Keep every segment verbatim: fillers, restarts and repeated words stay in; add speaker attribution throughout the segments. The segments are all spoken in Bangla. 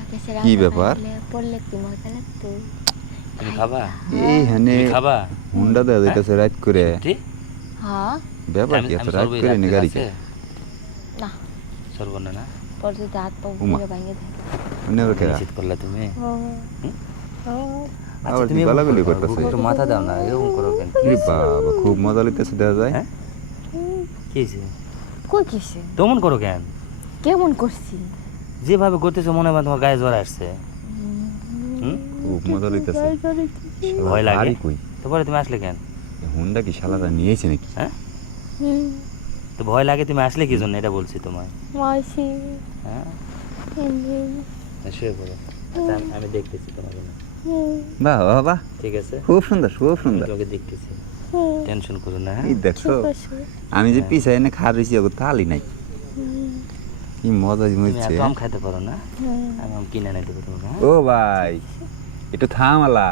Speaker 1: কি ব্যাপার
Speaker 2: পড়লে কি মজা লাগতো
Speaker 3: তুমি খাবা
Speaker 1: এই হানে
Speaker 3: তুমি খাবা
Speaker 1: হুন্ডা দেওয়া যাইতেছে রাত করে
Speaker 3: ঠিক
Speaker 2: হ্যাঁ
Speaker 1: ব্যাপার কি এত রাত করে নি গাড়িতে
Speaker 2: না
Speaker 3: সর্বনা না
Speaker 2: পর যদি হাত পা পুরো ভেঙে দেয়
Speaker 1: মনে হবে কেরা
Speaker 3: নিশ্চিত করলে তুমি
Speaker 1: আবার তুমি গালাগালি করতেছে
Speaker 3: একটু মাথা দাও না এরকম করো কেন
Speaker 1: কি বাবা খুব মজা লইতেছে দেখা যায়
Speaker 3: হ্যাঁ কি হয়েছে
Speaker 2: কই কিসে
Speaker 3: তেমন করো কেন
Speaker 2: কেমন করছি
Speaker 3: যেভাবে করতেছো মনে হয় তোমার গায়ে জ্বর আসছে
Speaker 1: খুব মজা লইতেছে
Speaker 3: ভয় লাগে
Speaker 1: বাড়ি কই
Speaker 3: তারপরে তুমি আসলে কেন
Speaker 1: হুন্ডা কি শালারা নিয়েছে নাকি
Speaker 3: হ্যাঁ তো ভয় লাগে তুমি আসলে কি জন্য এটা বলছি তোমায়
Speaker 2: মাসি
Speaker 3: হ্যাঁ শুয়ে পড়ো আচ্ছা আমি- আমি দেখতেছি তোমার জন্য
Speaker 1: বাহ বাহ বাহ
Speaker 3: ঠিক আছে
Speaker 1: খুব সুন্দর খুব
Speaker 3: আমি
Speaker 1: সুন্দর
Speaker 3: তোমাকে দেখতেছি টেনশন করো না হ্যাঁ
Speaker 1: এই দেখছো আমি যে পিছায় এনে খার রয়েছি ওকে তালি নাই কি মজা
Speaker 3: তুমি
Speaker 1: হচ্ছে
Speaker 3: এত আম খাইতে পারো না আমি আম কিনে এনে দেবো তোমাকে হ্যাঁ
Speaker 1: ও ভাই একটু থামালা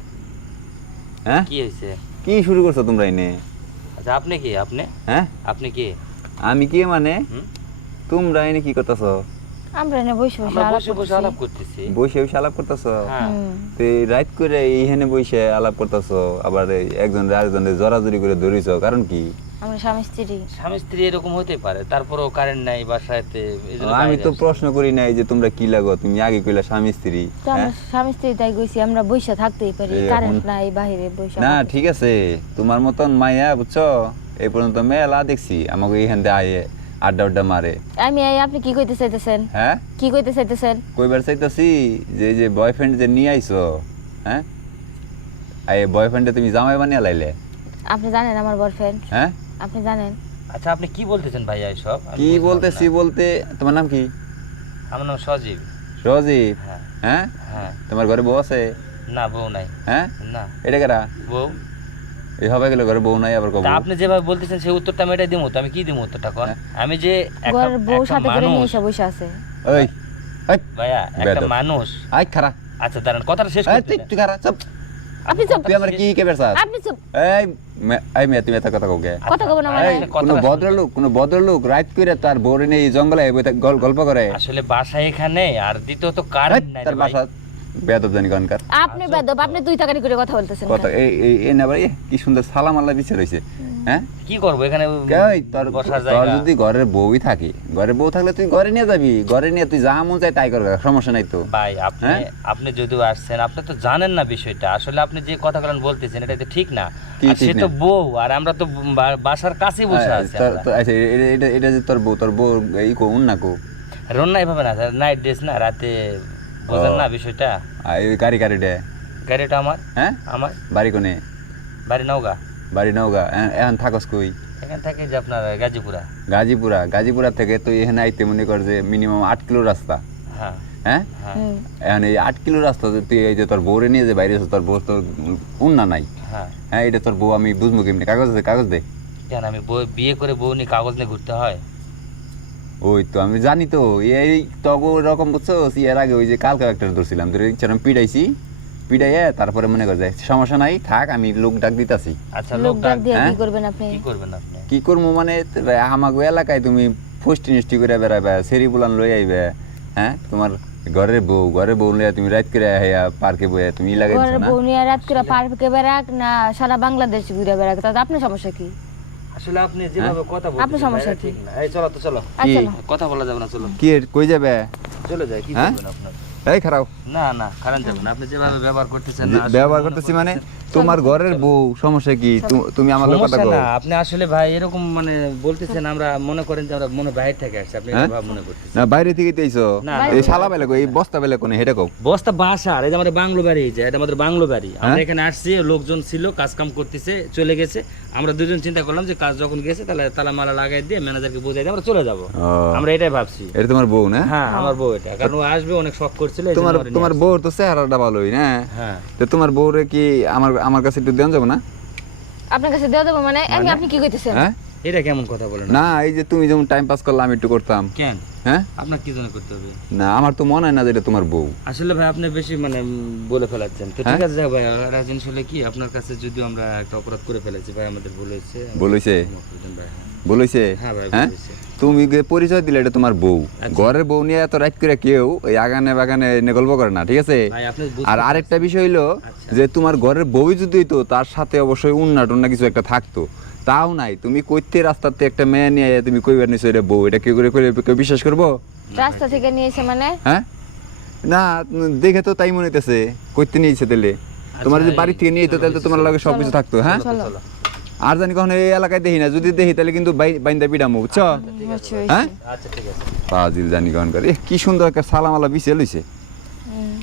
Speaker 1: হ্যাঁ
Speaker 3: কি হয়েছে
Speaker 1: কি শুরু করছো তোমরা এনে
Speaker 3: আচ্ছা আপনি কি আপনি
Speaker 1: হ্যাঁ
Speaker 3: আপনি কি
Speaker 1: আমি কি মানে
Speaker 3: হুম?
Speaker 1: তোমরা এনে কি করতেছো
Speaker 2: আমরা না বসে বসে
Speaker 3: আমরা
Speaker 2: আলাপ
Speaker 3: বসে বসে
Speaker 2: করতেছি।
Speaker 3: আলাপ করতেছি
Speaker 1: বসে বসে আলাপ করতেছো
Speaker 3: হ্যাঁ
Speaker 2: হুম।
Speaker 1: তো এই রাত করে এইখানে বসে আলাপ করতেছো আবার এই একজন আরেকজনের জোরাজুরি করে ধরিছো কারণ কি
Speaker 2: আমরা স্বামী স্ত্রী
Speaker 3: স্বামী স্ত্রী এরকম হতে পারে তারপরেও কারেন্ট নাই বাসাতে এই জন্য
Speaker 1: আমি
Speaker 3: বাইরে
Speaker 1: তো
Speaker 3: আসছি।
Speaker 1: প্রশ্ন করি নাই যে তোমরা কি লাগো তুমি আগে কইলা স্বামী স্ত্রী
Speaker 2: তো আমরা
Speaker 1: হ্যাঁ?
Speaker 2: স্বামী স্ত্রী তাই গেছি আমরা বসে থাকতেই পারি
Speaker 1: এই
Speaker 2: কারেন্ট
Speaker 1: এখন-
Speaker 2: নাই বাইরে বসে
Speaker 1: না ঠিক আছে তোমার মতন মাইয়া বুঝছো এই পর্যন্ত মেলা দেখছি আমাকে এইখান থেকে আয়ে আড্ডা আড্ডা মারে
Speaker 2: আমি এই আপনি কি কইতে চাইতেছেন
Speaker 1: হ্যাঁ
Speaker 2: কি কইতে চাইতেছেন
Speaker 1: কইবার চাইতাছি যে এই যে বয়ফ্রেন্ড যে নিয়ে আইছো হ্যাঁ আই বয়ফ্রেন্ডে তুমি জামাই বানিয়ে লাইলে
Speaker 2: আপনি জানেন আমার বয়ফ্রেন্ড
Speaker 1: হ্যাঁ
Speaker 2: আপনি জানেন
Speaker 3: আচ্ছা আপনি কি বলতেছেন ভাইয়া এসব আমি
Speaker 1: কি
Speaker 3: বুঝলাম
Speaker 1: বলতেছি
Speaker 3: না।
Speaker 1: বলতে তোমার নাম কি
Speaker 3: আমার নাম সজীব
Speaker 1: সজীব
Speaker 3: হ্যাঁ
Speaker 1: হ্যাঁ
Speaker 3: হ্যাঁ
Speaker 1: তোমার ঘরে বউ আছে
Speaker 3: না বউ নাই
Speaker 1: হ্যাঁ
Speaker 3: না
Speaker 1: এটা কারা
Speaker 3: বউ
Speaker 1: এই হবে গেলে ঘরে বউ নাই আবার কব
Speaker 3: তা আপনি যেভাবে বলতেছেন সেই উত্তরটা আমি এটাই দিমু তো আমি কি দিমু উত্তরটা কোন আমি যে একটা
Speaker 2: ঘর বউ
Speaker 3: একটা
Speaker 2: সাথে করে নিয়ে
Speaker 3: মানুষ
Speaker 2: এসে বসে আছে
Speaker 1: ওই এই
Speaker 3: ভাইয়া একটা
Speaker 1: বেয়াদব।
Speaker 3: মানুষ
Speaker 1: আই খারা
Speaker 3: আচ্ছা দাঁড়ান কথাটা শেষ
Speaker 1: এই
Speaker 3: করতে
Speaker 1: তুই
Speaker 3: দেন।
Speaker 1: তুই খারা চুপ
Speaker 2: আপনি চুপ
Speaker 1: তুই আমার কি কে বেরছাস
Speaker 2: আপনি চুপ
Speaker 1: এই মে- এই মেয়ে তুমি এত কথা কওকে
Speaker 2: কথা কব না মানে
Speaker 1: এই
Speaker 3: আসলে কথাটা
Speaker 1: কোন
Speaker 3: শুনুন।
Speaker 1: ভদ্রলোক কোন ভদ্রলোক রাত কইরা তার বউরে নিয়ে এই জঙ্গলে বইতে গল- গল্প করে
Speaker 3: আসলে বাসা এখানে আর দ্বিতীয়ত
Speaker 1: এই,
Speaker 3: কারেন্ট নাই
Speaker 1: তার
Speaker 3: রে ভাই।
Speaker 1: বাসা বেয়াদব জানি কোনকার
Speaker 2: আপনি বেদব আপনি দুই টাকারি করে কথা বলতেছেন
Speaker 1: কথা এই এই এই না ভাই কি সুন্দর সালাম আল্লাহ দিছে রইছে হ্যাঁ
Speaker 3: কি করবো এখানে
Speaker 1: কই তোর
Speaker 3: বসার
Speaker 1: তোর
Speaker 3: জায়গা
Speaker 1: যদি ঘরের বউই থাকে ঘরে বউ থাকলে তুই ঘরে নিয়ে যাবি ঘরে নিয়ে তুই যা মন চাই তাই করবে সমস্যা নাই তো
Speaker 3: ভাই আপনি
Speaker 1: হ্যাঁ?
Speaker 3: আপনি যদিও আসছেন আপনি তো জানেন না বিষয়টা আসলে আপনি যে কথাগুলো বলতেছেন এটা তো ঠিক না
Speaker 1: কি
Speaker 3: আর
Speaker 1: ঠিক
Speaker 3: সে তো
Speaker 1: না?
Speaker 3: বউ আর আমরা তো বা- বাসার কাছেই বসে
Speaker 1: হ্যাঁ,
Speaker 3: আছি
Speaker 1: তোর
Speaker 3: আমরা।
Speaker 1: তোর- আচ্ছা এটা- এটা এটা যে তোর বউ তোর বউ এই কো উন না কো
Speaker 3: রন্না এভাবে না নাইট ড্রেস না রাতে বোঝেন
Speaker 1: ও।
Speaker 3: না বিষয়টা
Speaker 1: আর এই কারি কারি ডে
Speaker 3: গাড়িটা আমার
Speaker 1: হ্যাঁ
Speaker 3: আমার
Speaker 1: বাড়ি কোনে
Speaker 3: বাড়ি নওগা
Speaker 1: বাড়ি নওগা এ- এখন থাকস কই
Speaker 3: এখান থেকে যে আপনার গাজীপুরা
Speaker 1: গাজীপুরা গাজীপুরা থেকে তুই এখানে আইতে মনে কর যে মিনিমাম আট কিলো রাস্তা
Speaker 3: হ্যাঁ
Speaker 1: হ্যাঁ
Speaker 3: হ্যাঁ
Speaker 2: হুম
Speaker 1: এখন এই আট কিলো রাস্তা যে তুই এই যে তোর বউরে নিয়ে যে বাইরে আছিস, তোর বউ তোর উন্না নাই
Speaker 3: হ্যাঁ
Speaker 1: হ্যাঁ এটা তোর বউ আমি বুঝবো কেমনি কাগজ দে কাগজ দে
Speaker 3: কেন আমি বউ- বিয়ে করে বউ নিয়ে কাগজ নিয়ে ঘুরতে হয়
Speaker 1: ওই তো আমি জানি তো এই তগো রকম বুঝছো এর আগে ওই যে কাল ক্যারেক্টার ধরছিলাম তোর ইচ্ছা পিড়াইছি পিড়াইয়া তারপরে মনে কর যে সমস্যা নাই থাক আমি লোক ডাক দিতাছি
Speaker 3: আচ্ছা
Speaker 2: লোক
Speaker 3: লোক
Speaker 2: ডাক দিয়ে কি
Speaker 1: হ্যাঁ?
Speaker 2: করবেন আপনি
Speaker 3: কি করবেন আপনি
Speaker 1: কি করবো মানে আমাকে এলাকায় তুমি ফষ্টি নিষ্টি করে বেড়াবে সেরি বুলান লই আইবে হ্যাঁ তোমার ঘরের বউ ঘরের বউ লইয়া তুমি রাত করে আইয়া পার্কে বইয়া তুমি ই লাগাইছো
Speaker 2: ঘরের
Speaker 1: না
Speaker 2: বউ নিয়ে রাত করে পার্কে বেড়াক না সারা বাংলাদেশ ঘুরে বেড়াক তাতে আপনার সমস্যা কি
Speaker 3: আসলে আপনি যেভাবে কথা বলছেন
Speaker 2: আপনার সমস্যা কি?
Speaker 3: এই চলো তো চলো
Speaker 2: আচ্ছা না
Speaker 3: কথা বলা যাবে না চলো
Speaker 1: কি এর, কই যাবে
Speaker 3: চলে যায় কি
Speaker 1: হ্যাঁ?
Speaker 3: করবেন আপনার
Speaker 1: এই খারাপ
Speaker 3: না না কারণ যাবে না আপনি যেভাবে ব্যবহার করতেছেন
Speaker 1: যে
Speaker 3: না, আসলে
Speaker 1: ব্যবহার
Speaker 3: মনে
Speaker 1: করতেছি মানে
Speaker 3: করতেছেন-
Speaker 1: তোমার ঘরের বউ সমস্যা কি তু- তুমি আমার লোক কথা
Speaker 3: সমস্যা
Speaker 1: কও
Speaker 3: না আপনি আসলে ভাই এরকম মানে বলতেছেন আমরা মনে করেন যে আমরা মনে বাইরে থেকে আসছি আপনি
Speaker 1: হ্যাঁ?
Speaker 3: এভাবে মনে করতেছেন
Speaker 1: না বাইরে থেকে তেইছো
Speaker 3: না,
Speaker 1: এই শালা বেলে কই এই বস্তা বেলে কোনে হেটা কও
Speaker 3: বস্তা বাসার এই যে আমাদের বাংলো বাড়ি এই যে এটা আমাদের বাংলো বাড়ি আমরা
Speaker 1: হ্যাঁ?
Speaker 3: এখানে আসছি লোকজন ছিল কাজ কাম করতেছে চলে গেছে আমরা দুজন চিন্তা করলাম যে কাজ যখন গেছে তাহলে তালা মালা লাগাই দিয়ে ম্যানেজারকে বোঝাই দিয়ে আমরা চলে যাব
Speaker 1: ও,
Speaker 3: আমরা এটাই ভাবছি
Speaker 1: এটা তোমার বউ না
Speaker 3: হ্যাঁ আমার বউ এটা কারণ ও আসবে অনেক শখ করছিল এই জন্য
Speaker 1: তোমার
Speaker 3: ওরে নিয়ে
Speaker 1: তোমার
Speaker 3: আসছি।
Speaker 1: বউর তো চেহারাটা ভালোই না
Speaker 3: হ্যাঁ
Speaker 1: তো তোমার বউরে কি আমার আমার কাছে একটু দেন যাবো না
Speaker 2: আপনার কাছে দেওয়া দেবো মানে আমি
Speaker 3: মানে?
Speaker 2: আপনি কি কইতেছেন
Speaker 1: হ্যাঁ
Speaker 3: এটা কেমন কথা বলেন
Speaker 1: না এই যে তুমি যেমন টাইম পাস করলে আমি একটু করতাম
Speaker 3: কেন
Speaker 1: হ্যাঁ
Speaker 3: আপনার কি জন্য করতে হবে?
Speaker 1: না আমার তো মনে হয় না যে এটা তোমার বউ।
Speaker 3: আসলে ভাই আপনি বেশি মানে উম, বলে ফেলাচ্ছেন। তো ঠিক
Speaker 1: হ্যাঁ?
Speaker 3: আছে যাক ভাই, আর একটা জিনিস হলে কি আপনার কাছে যদিও আমরা একটা অপরাধ করে ফেলেছি ভাই, আমাদের ভুল হয়েছে। আমাদের
Speaker 1: বলেছে?
Speaker 3: ক্ষমা করে দেন ভাই, হ্যাঁ।
Speaker 1: বলেছে?
Speaker 3: হ্যাঁ ভাই,
Speaker 1: হ্যাঁ
Speaker 3: বলেছে।
Speaker 1: তুমি যে পরিচয় দিলে এটা তোমার বউ,
Speaker 3: আচ্ছা।
Speaker 1: ঘরের বউ নিয়ে এত রাত করে কেউ এই আগানে বাগানে এনে গল্প করে না, ঠিক আছে?
Speaker 3: ভাই আপনি বুঝতে
Speaker 1: আর আরেকটা বিষয় হইলো
Speaker 3: আচ্ছা।
Speaker 1: যে তোমার ঘরের বউই যদি হইতো তার সাথে অবশ্যই উন্না টুন্না কিছু একটা থাকতো, তাও নাই। তুমি কইতে রাস্তাতে একটা মেয়ে নিয়ে আইয়া তুমি কইবার নিছো এটা বউ, এটা কেউ করে করে কেউ বিশ্বাস করবো?
Speaker 2: রাস্তা থেকে নিয়েছে মানে?
Speaker 1: হ্যাঁ না উম, দেখে তো তাই মনে হইতেছে কইতে নিয়েছে তাহলে। তোমার যদি
Speaker 3: ভাই,
Speaker 1: বাড়ি থেকে নিয়ে যেত তাহলে তো তোমার লগে সবকিছু থাকতো। হ্যাঁ
Speaker 2: চলো।
Speaker 1: আর জানি কখনো এই এলাকায় দেখি না, যদি দেখি তাহলে কিন্তু বাই- বাইন্দা পিডামো, বুঝছো?
Speaker 2: হয়েছে,
Speaker 1: হ্যাঁ
Speaker 2: হয়েছে।
Speaker 3: আচ্ছা ঠিক আছে।
Speaker 1: পাজিল জানি কখন করে। এ, কি সুন্দর একটা সালামালা বিছে লইছে।
Speaker 2: হুম।